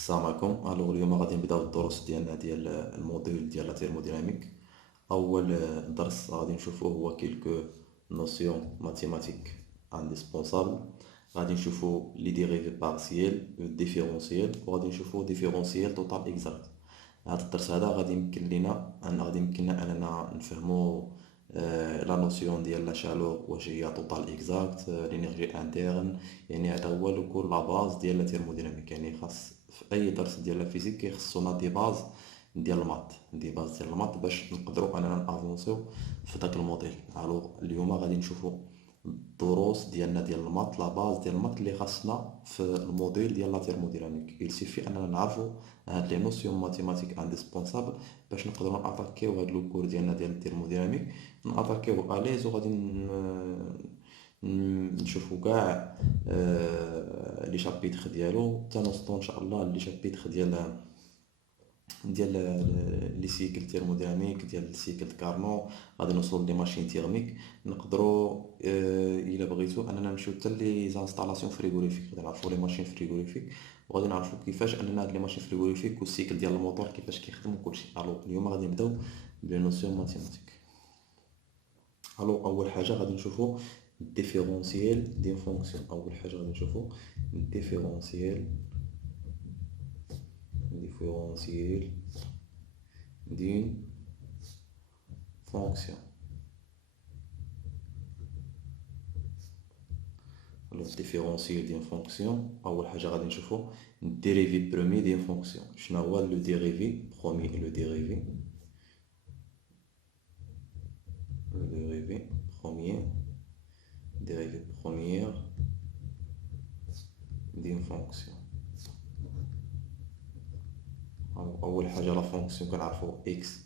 السلام عليكم. اليوم غادي نبداو الدروس ديالنا ديال الموديل ديال لا تيرموديناميك. اول درس غادي نشوفوه هو كيلكو نوسيون ماتيماتيك انديسبونسابل. غادي نشوفو لي ديريفي بارسيال ديفيرونسيال، وغادي نشوفو ديفيرونسيال توتال اكزاكت. هذا الدرس هذا غادي يمكننا اننا نفهمو لا نوسيون ديال لا شالور واش هي توتال اكزاكت، لينيرجي انترن. يعني هذا هو لو كور لا باز ديال لا تيرموديناميك. يعني خاص في اي درس ديال لا فيزيك كيخصونا دي باز ديال المات، باش نقدروا اننا نافونسيو في داك الموديل. اليوم غادي نشوفوا الدروس ديالنا ديال المات، لا باز ديال المات اللي خاصنا في الموديل ديال لا تيرموديناميك. يلسيفي اننا نعرفوا هاد لي نوسيون ماتيماتيك انديسبونسابل باش نقدروا ناتاكيو هاد لو كور ديالنا ديال التيرموديناميك، ناتاكيو اليز. وغادي نشوفوا كاع لي شابيتر ديالو تنوصلوا ان شاء الله لي شابيتر ديال لي سيكل تيرموديناميك، ديال السيكل كارنو. غادي نوصلوا لي ماشين تيرميك. نقدروا الا بغيتو اننا نمشيو حتى لي زانستالاسيون فريغوريفيك، غادي نعرفوا لي ماشين فريغوريفيك، وغادي نعرفوا كيفاش اننا هاد لي ماشين فريغوريفيك والسيكل ديال الموتور كيفاش كيخدم وكلشي. اليوم غادي نبداو بلي نوسيون ماتيماتيك. اول حاجه غادي نشوفوا الديفيرونسيال ديال فونكسيون. اول حاجه غادي نشوفوا الديفيرونسيال دين فونكسيون. الديفيرونسيال ديال فونكسيون، اول حاجه غادي نشوفوا الديريفي برومي ديال فونكسيون. شنو هو لو ديريفي برومي؟ لو ديريفي بروميير ديال فونكسيون. اول حاجه لا فونكسيون كنعرفوا اكس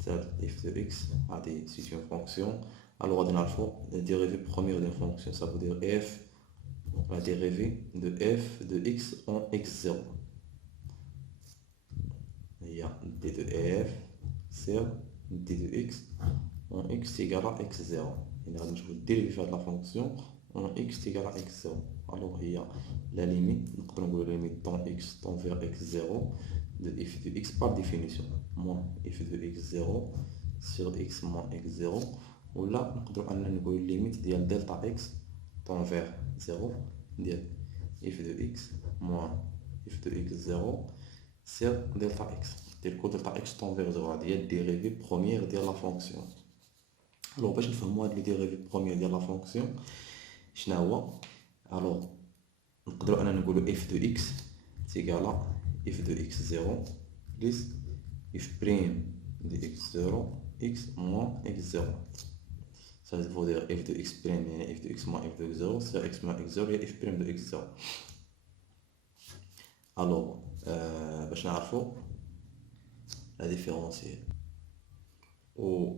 زائد اف دو اكس، هادي سيت اون فونكسيون. غادي نعرفوا لا ديريفي بروميير ديال فونكسيون، ça veut dire f la dérivée de f de x en x0 هي d de f sur d de x en x égale à x0. يعني غادي نشوفوا الديريفي في هاد لا فونكسيون en x égale à x0. هي la limite، نقدروا نقولوا la limite dans x tend vers x0 de f de x par définition moins f de x0 sur x moins x0. ولا نقدروا اننا نقولوا ليميت ديال دلتا اكس طون فيغ 0 ديال اف دو اكس موان اف دو اكس 0 سير دلتا اكس ديال كو دلتا اكس طون فيغ 0. هادي هي الديريفي بروميير ديال لا فونكسيون. باش نفهموا هاد لي ديريفي بروميير ديال لا فونكسيون شنو هو، نقدروا اننا نقولوا اف دو اكس تيغالا اف دو اكس 0 بليس اف بريم دو اكس 0 اكس موان اكس 0. Ça veut dire f de x prime يعني f de x moins f de x0 c'est x moins x0 هي f prime de x0. باش نعرفوا لا ديفيرونسيال و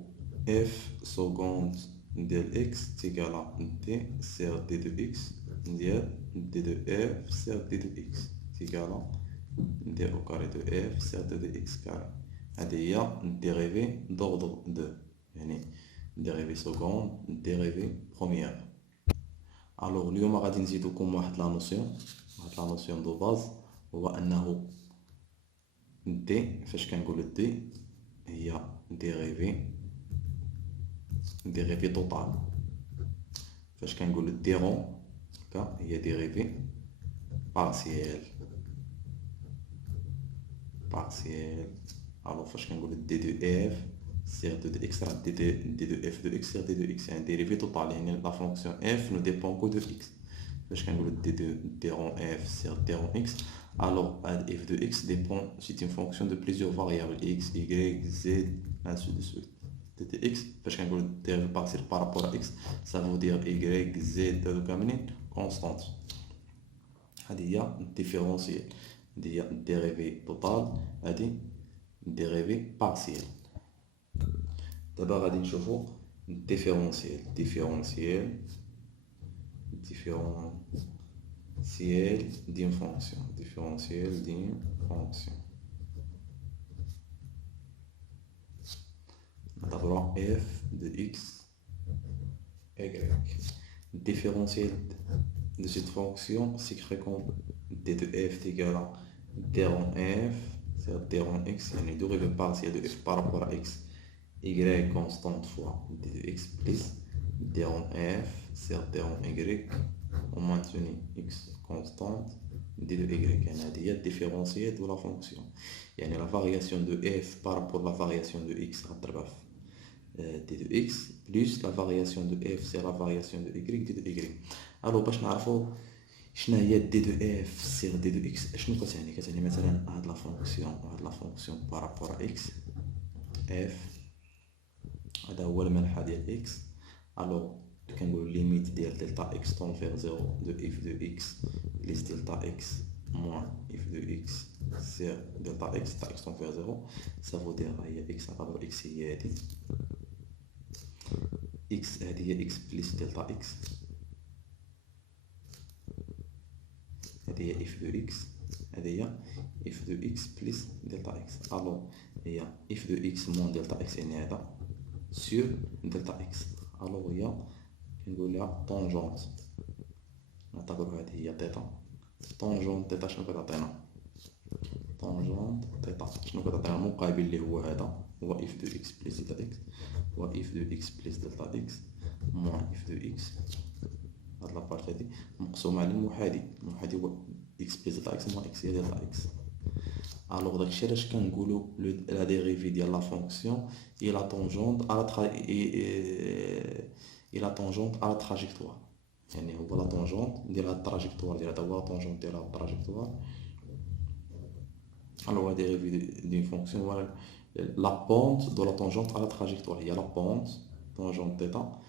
f seconde ديال x تيغالا d sur d de x ديال d de f sur d de x تيغالا d au carré de f sur d de x carré. هذه هي الديريفي دوردر 2، يعني dérivée seconde, dérivée première. اليوم غادي نزيدوكم واحد لا نوسيون دو باز، هو انه دي فاش كنقولوا دي هي ديريفي توتال. فاش كنقولوا ديرون هي ديريفي بارسيال. فاش كنقولوا دي دو اف sur d de x راه d de f de x sur d de x يعني dérivé total. يعني la fonction f ne dépend que de x. فاش كنقولوا d rond f sur d rond x alors f de x dépend, c'est une fonction de plusieurs variables x, y, z ainsi de suite. d de x فاش كنقولوا dérivé partiel par rapport à x ça veut dire y, z هادو كاملين constante. هذه هي الديفيرونسيال، هذه هي dérivé total، هذه dérivé partiel. دابا غادي نشوفوا الديفيرونسيال دين فونكسيون. d'abord f de x y. Le différentiel de cette fonction s'écrit comme d de f égale d rond f, c'est d rond x, يعني dérivé partielle de f par rapport à x, y constante fois d de x plus d rond f, c'est d rond y, on maintient x constante, d de y. يعني هذه هي الديفيرونسيال de la fonction. يعني la variation de f par rapport à la variation de x غتضربها في d de x plus la variation de f c'est la variation de y d de y. الو باش نعرفو شنو هي دي دو اف سيغ دي دو اكس شنو كتعني؟ كتعني مثلا هاد لا فونكسيون بارابور اكس اف، هذا هو المنحى ديال اكس. الو كنقولو ليميت ديال دلتا اكس طون فيغ زيرو دو اف دو اكس بليس دلتا اكس موان اف دو اكس سيغ دلتا اكس طون فيغ زيرو، سافو دير هي اكس عبر اكس هي هادي اكس، هادي هي اكس بليس دلتا اكس، هذه هي اف دو اكس، هذه هي اف دو اكس بليس دلتا اكس. الو هي اف دو اكس موان دلتا اكس يعني هذا سور دلتا اكس. الو هي كنقول لها طونجونت، نعتبرو هذه هي تيتا. طونجونت تيتا شنو كتعطينا؟ طونجونت تيتا شنو كتعطينا؟ المقابل اللي هو هذا هو اف دو اكس بليس دلتا اكس، هو اف دو اكس بليس دلتا اكس موان اف دو اكس، هاد لابارت هادي مقسومة على المحادي، المحادي هو اكس بليس دلتا اكس موان اكس هي دلتا اكس. الوغ داكشي علاش كنقولو لا ديريفي ديال لا فونكسيون هي لا طونجونت على لا طونجونت على تراجيكتوار، يعني هو لا طونجونت ديال هاد التراجيكتوار ديال هذا هو لا طونجونت ديال هاد التراجيكتوار. الوغ لا ديريفي دون فونكسيون هو لا بونت دو لا طونجونت على تراجيكتوار، هي لا بونت طونجونت تيتا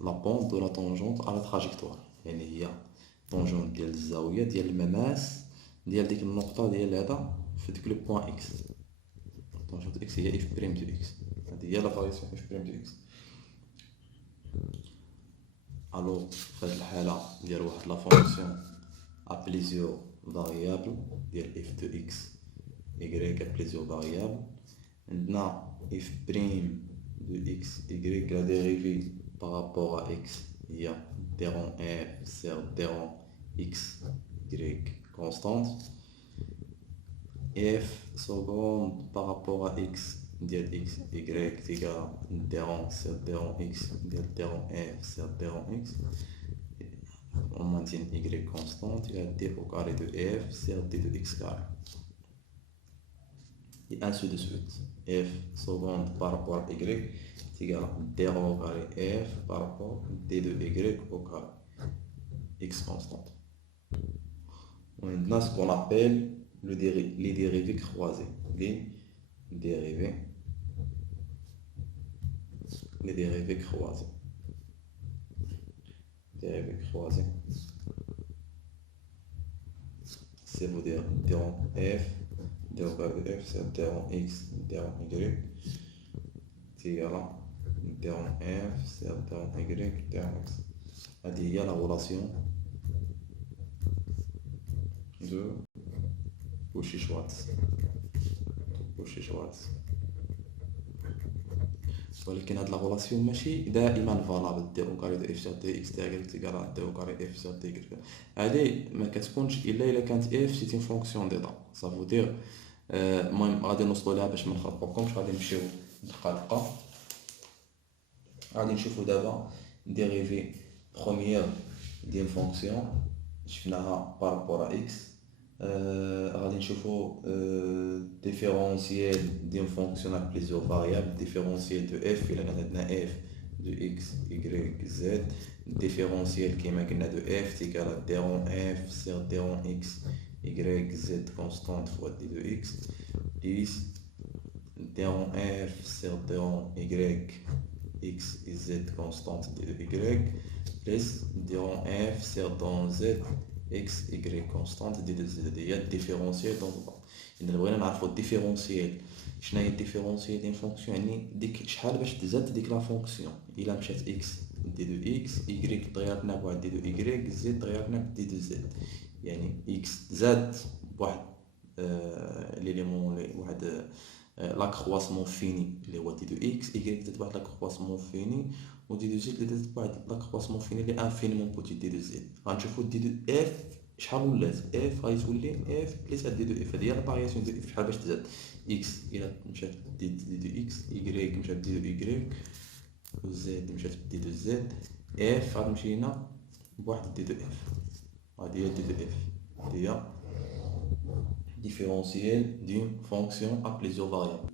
لا بونت دو لا طونجونت على تراجيكتوار، يعني هي طونجونت ديال الزاوية ديال المماس ديال ديك النقطة ديال هذا في ديك لو بوان اكس. طونجونت اكس هي اف بريم دو اكس، هذه هي لا فارياسيون اف بريم دو اكس. الو في هاد الحالة ديال واحد لا فونكسيون ا بليزيور فاريابل ديال اف دو اكس y ا بليزيور فاريابل، عندنا اف بريم دو اكس y لا ديريفي بارابور ا اكس هي دي رون اف سير دي رون اكس y constante. f seconde par rapport à x ديال x y تيجا d rond sur d rond x ديال d rond f sur d rond x. On maintient y constante, il y a d au carré de f sur d de x carré. Et ainsi de suite. f seconde par rapport à y égale d rond au carré f par rapport à d de y au carré x constante. On a ce qu'on appelle les dérivés croisés. Les dérivés croisés. Dérivés croisés. C'est vous dire d rond f, d au carré de f, c'est d rond x, d rond y, c'est égal à d rond f, c'est d rond y, d rond x. Il y a la relation de Cauchy-Schwarz. ولكن هاد لا غولاسيون ماشي دائما فالابل دي او كاري دو اف سير دي اكس تيغال دي او كاري اف سير دي اكس، هادي ما كتكونش الا كانت اف سيت اون فونكسيون ديتا. صافو دير المهم غادي نوصلوا لها باش ما نخربقكمش، غادي نمشيو دقه دقه. غادي نشوفوا دابا ديريفي بروميير ديال فونكسيون شفناها بارابور ا اكس. غادي نشوفو ديفيرونسيال ديال فونكسيون ا بليزيور فاريابل، ديفيرونسيال دو اف الا كان عندنا اف دو اكس y زد، ديفيرونسيال كيما قلنا دو اف تيكال دي رون اف سير دي رون اكس y زد كونستانت فوا دي دو اكس بليس دي رون اف سير دي رون y x z كونستانت دي دو y بليس دي رون اف سير دون زد x y كونستانت دي دو زد. هي الديفيرونسيال دونك إذا بغينا نعرفو الديفيرونسيال شناهي الديفيرونسيال ديال فونكسيون، يعني ديك شحال باش تزاد ديك لا فونكسيون. الا مشات x دي دو x y تغيرنا بواحد دي دو y z تغيرنا بدي دو z، يعني x تزاد بواحد ليليمون واحد لا كرواسمون فيني اللي هو دي دو x، y تزاد بواحد لا كرواسمون فيني، و دي دو z اللي تزاد بواحد لا كرواسمون فيني اللي انفينيمون بوتي دي دو z. غنشوفو دي دو f شحال ولات اف غادي تولي اف بليس دي دو اف. هادي هي لا فارياسيون دو اف. شحال باش تزاد اكس الى مشات دي دو اكس، يكريك مشات دي دو يكريك، و زد مشات دي دو زد، اف غتمشي هنا بواحد دي دو اف. هادي هي دي دو اف، هادي هي différentiel d'une fonction à plusieurs variables.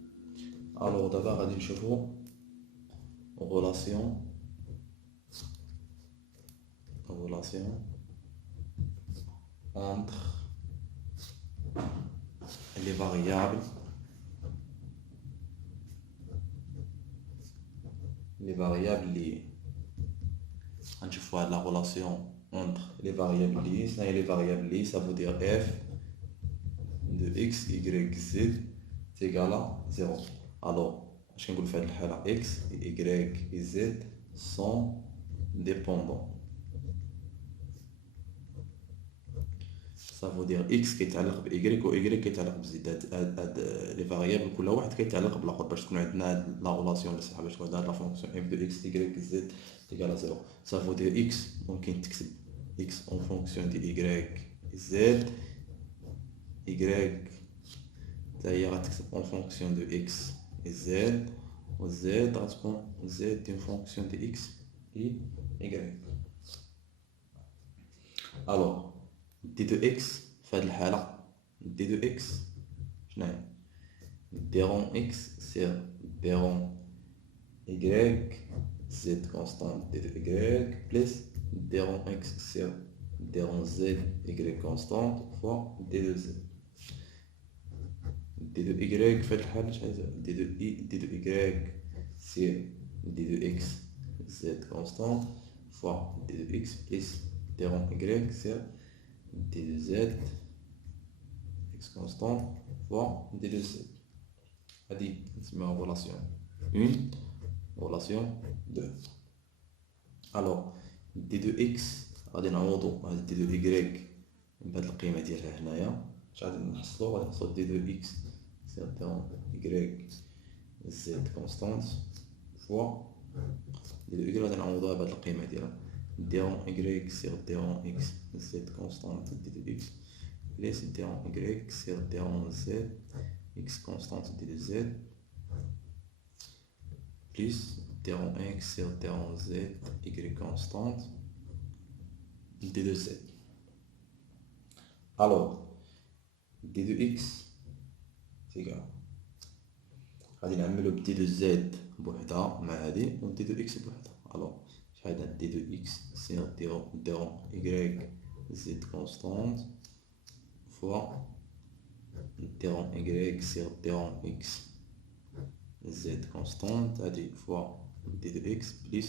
Alors d'abord غادي نشوفو relation entre les variables liées. غنشوفو هاد la relation entre les variables liées. شناهي les variables liées؟ ça veut dire f de x, y, z est égal à 0. Alors اش كنقول في هاد الحالة؟ x, y et z sont dépendants. ça veut dire x كيتعلق ب y و y كيتعلق ب z. هاد لي فاريابل كل واحد كيتعلق بلاخر باش تكون عندنا هاد لا ريلاسيون اللي صحيحه، باش تكون هاد لا فونكسيون f de x, y, z égal à 0. ça veut dire x ممكن تكتب x en fonction de y et z، y حتى هي غتكتب en fonction de x et z، و z غتكون z en fonction de x et y. alors دي دو اكس في هاد الحالة، دي دو اكس شناهي؟ ديرون اكس سير ديرون y z كونستانت دي دو y بلس ديرون اكس سير ديرون z y كونستانت فوا دي دو z. دي دو y في هاد الحالة شحال؟ دي دو y سير دي دو x z كونستانت فوا دي دو x بلس ديرون y سير d de z x constant fois d de z. هادي نسميها relation 1 relation 2. alors d de x غادي نعوضو هاد d de y بهاد القيمة ديالها هنايا. اش غادي نحصلو؟ غادي نحصلو d de x سيغتون y z constant fois d de y غادي نعوضوها بهاد القيمة ديالها ديرون y سير ديرون x z constante d de x plus dérond y sur dérond z x constante d de z plus dérond x sur dérond z y constante d de z. alors d de x c'est égal غادي نعملو ب d de z بوحدها مع هادي و d de x بوحدها. alors شحال هاد d de x sur dérond y z constante fois dérond y sur dérond x z constante هادي fois d de x plus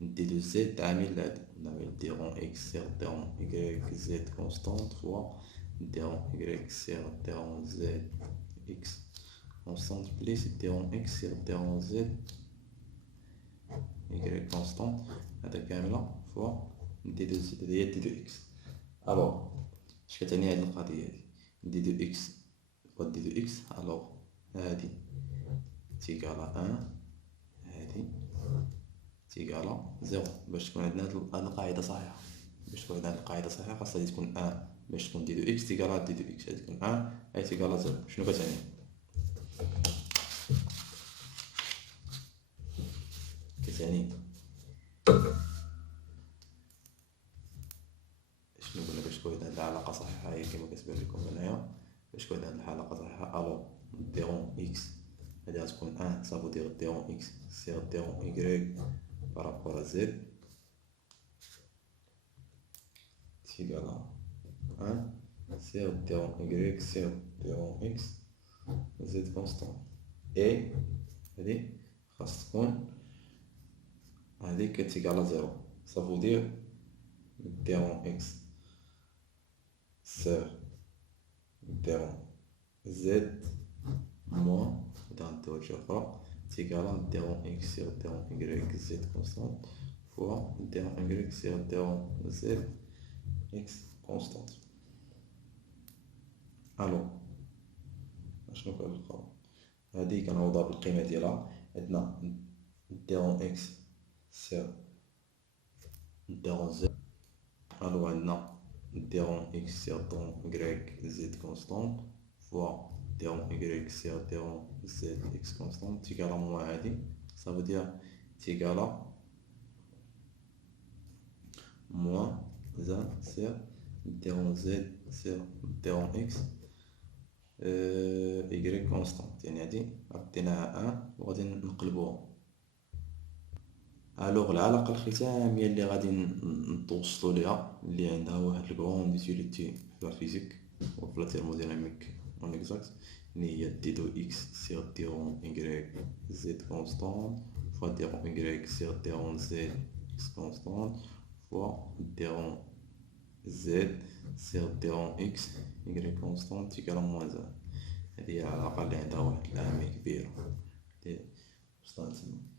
d de z عامل هادي نعمل dérond x sur dérond y z constante fois dérond y sur dérond z x constante plus dérond x sur dérond z y constante هذا كاملة fois d de z هي d de x. alors اش كتعني هاد القضية هادي؟ d de x fois d de x. alors هادي تيكالا 1 هادي تيكالا 0. باش تكون عندنا هاد القاعدة صحيحة، باش تكون عندنا هاد القاعدة صحيحة خاص هادي تكون 1 باش تكون d de x تيكالا d de x. هادي تكون 1 هادي تيكالا 0. شنو كتعني؟ كتعني شنو قلنا باش تكون هاد العلاقة صحيحة هي كيما كتبان لكم هنايا. باش تكون هاد العلاقة صحيحة الوغ ديرون اكس هادي غتكون 1 صافو دير ديرون اكس سير ديرون y بارابور زد تيكالا 1 سير ديرون y سير ديرون اكس زد كونستون. اي هادي خاص تكون هادي كتيكالا 0. صافو دير ديرون اكس سير ديرون زد موان dans deux fois égalant dérond x sur dérond y z constante fois dérond y sur dérond z x constante. الو شنو كنلقاو؟ هادي كنعوضها بالقيمة ديالها. عندنا ديرون اكس سير ديرون z. الو عندنا terrain x sur terrain y z constante fois terrain y sur terrain z x constante égal à moins هادي. Ça veut dire égal à moins 1 sur terrain z sur terrain x y constante. يعني هادي عطيناها 1 وغادي نقلبوها. الوغ العلاقة الختامية اللي غادي نتوصلو ليها اللي عندها واحد الكغوند يوتيليتي في الفيزيك وفي لا تيرموديناميك اون اكزاكت، اللي هي دي دو اكس سيغ ديرون ايكغيك زد كونستانت فوا ديرون ايكغيك سيغ ديرون زد اكس كونستانت فوا ديرون زد سيغ ديرون اكس ايكغيك كونستانت تيكال موان زان. هادي هي العلاقة اللي عندها واحد الأهمية كبيرة اللي وصلنا تما.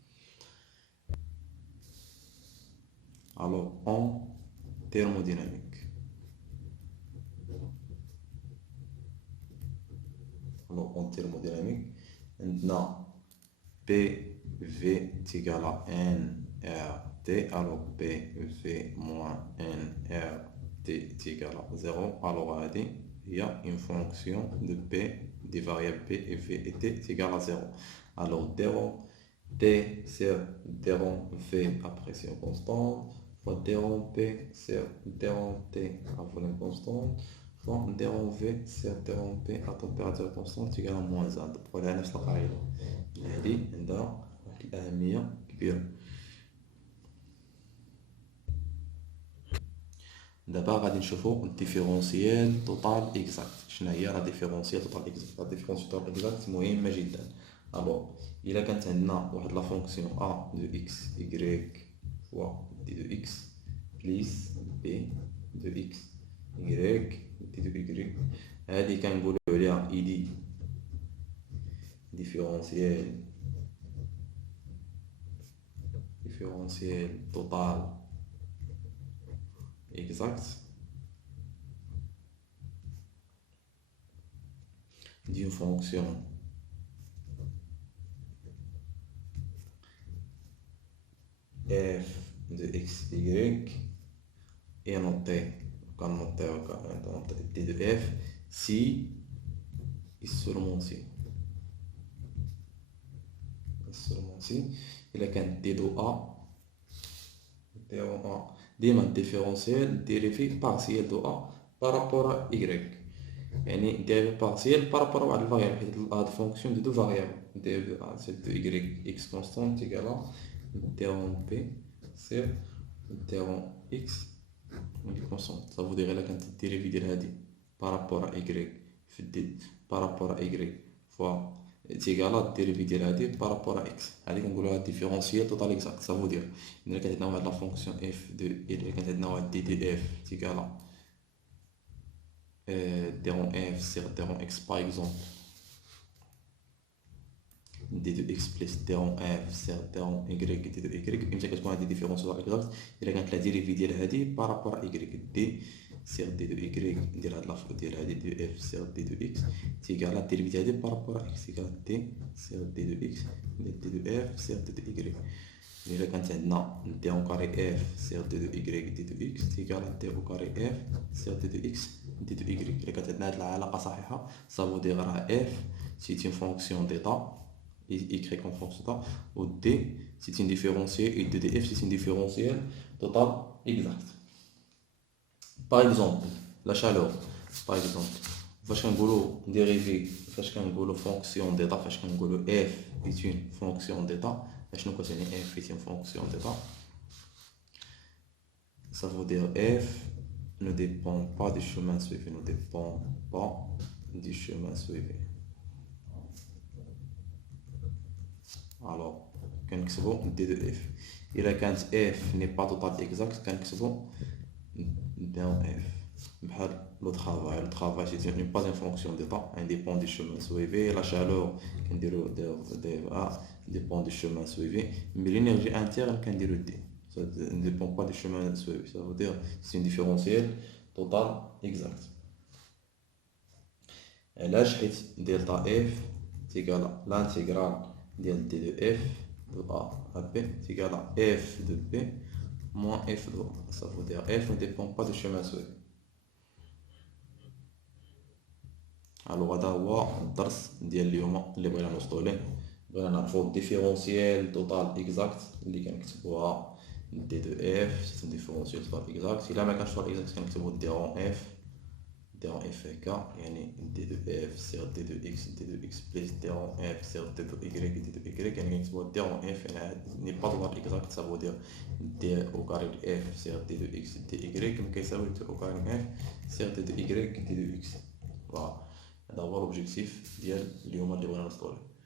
Alors en thermodynamique. Alors en thermodynamique, maintenant PV est égal à nRT. Alors PV moins nRT est égal à 0. Alors il y a une fonction de P, des variables P et V et T est égal à 0. Alors T c'est V à pression constante. Dérond P sur dérond T à volume constant fois dérond V sur dérond P à température constante égal à moins 1. ولا نفس القاعدة. هذه عندها واحد الأهمية كبيرة. دابا غادي نشوفو الديفيرونسيال توتال اكزاكت. شنو هي لا ديفيرونسيال توتال اكزاكت؟ لا ديفيرونسيال توتال اكزاكت مهمة جدا. الوغ إلا كانت عندنا واحد لا فونكسيون أ دو إكس إكغيك fois d de x plus b de x y d de y هذه كنقولوا عليها إيدي ديفيرونسيال توتال exact d'une fonction f de x, y est noté comme t de f si et seulement si il a qu'un t de a ديما الديفيرونسيال ديريفي بارسيال دو a par rapport à y. يعني ديريفي بارسيال par rapport à واحد الفاريابل حيت هاد فونكسيون دو فاريابل ديريفي سيت دو y x كونستانت égal terrain P sur terrain X اللي كونستانت. Ça veut dire إلا كانت الديريفي ديال هادي par rapport à y في دي par rapport à y fois تيكالا الديريفي ديال هادي par rapport à x. هادي كنقولوها ديفيرونسيال توتال اكزاكت. Ça veut dire إلا كانت عندنا واحد لا فونكسيون f دو إلا كانت عندنا واحد دي دي f تيكالا terrain f sur terrain x par exemple d de x plus terrain f sur terrain y d de y امتى كتكون هادي ديفيرونس اكزاكت؟ الا كانت لا ديريفي ديال هادي بارابور y دي سير دي دو y ندير هاد لافو ديال هادي دو اف سير دي دو x تيكالا الديريفي ديال هادي بارابور x تيكالا دي سير دي دو x ندير دي دو اف سير دي دو y. الا كانت عندنا دي اون كاري اف سير دي دو y دي دو x تيكالا دي او كاري اف سير دي دو x دي دو y. الا كانت عندنا هاد العلاقه صحيحه صافو دير راه f سي اون فونكسيون ديتا écrit comme fonction d'état, ou D c'est une différentielle et DDF c'est une différentielle totale exacte. Par exemple, la chaleur, par exemple, فاش كنقولوا dérivé فاش كنقولوا fonction d'état فاش كنقولوا f est une fonction d'état شنو كتعني f est une fonction d'état؟ ça veut dire f ne dépend pas du chemin suivi, ne dépend pas du chemin suivi. Alors, كنكتبو d de f. إلا كانت f n'est pas total exact كنكتبو down f. بحال le travail c'est une pas une fonction d'état indépend du chemin suivi. La chaleur كنديرو a dépend du chemin suivi. Mais l'énergie interne كنديرو d. Ça ne dépend pas du chemin suivi. Ça veut dire c'est une différentielle totale exacte. علاش حيت delta f égale l'intégrale ديال d de f de a à b est égal à f de b moins f de a. Ça veut dire f ne dépend pas du chemin suivi. الوغ هذا هو الدرس ديال اليوم اللي بغينا نوصلو ليه. بغينا نعرفو الديفيرونسيال توتال اكزاكت اللي كنكتبوها دي دو اف، سيستم ديفيرونسيال توتال اكزاكت. الا ما كانش توتال اكزاكت كنكتبو دي اون اف، دي اون اف هكا، يعني دي دو اف سير دي دو اكس، دي دو اكس بليس دي اون اف سير دي دو ايكغيك، دي دو ايكغيك، يعني كنكتبو دي اون اف يعني ني با توتال اكزاكت. سافو دير دي او كاري دو اف سير دي دو اكس دي ايكغيك ما كيساوي دي او كاري اف سير دي دو ايكغيك دي دو اكس. فوالا هذا هو لوبجيكتيف ديال اليوم اللي بغينا نوصلو ليه.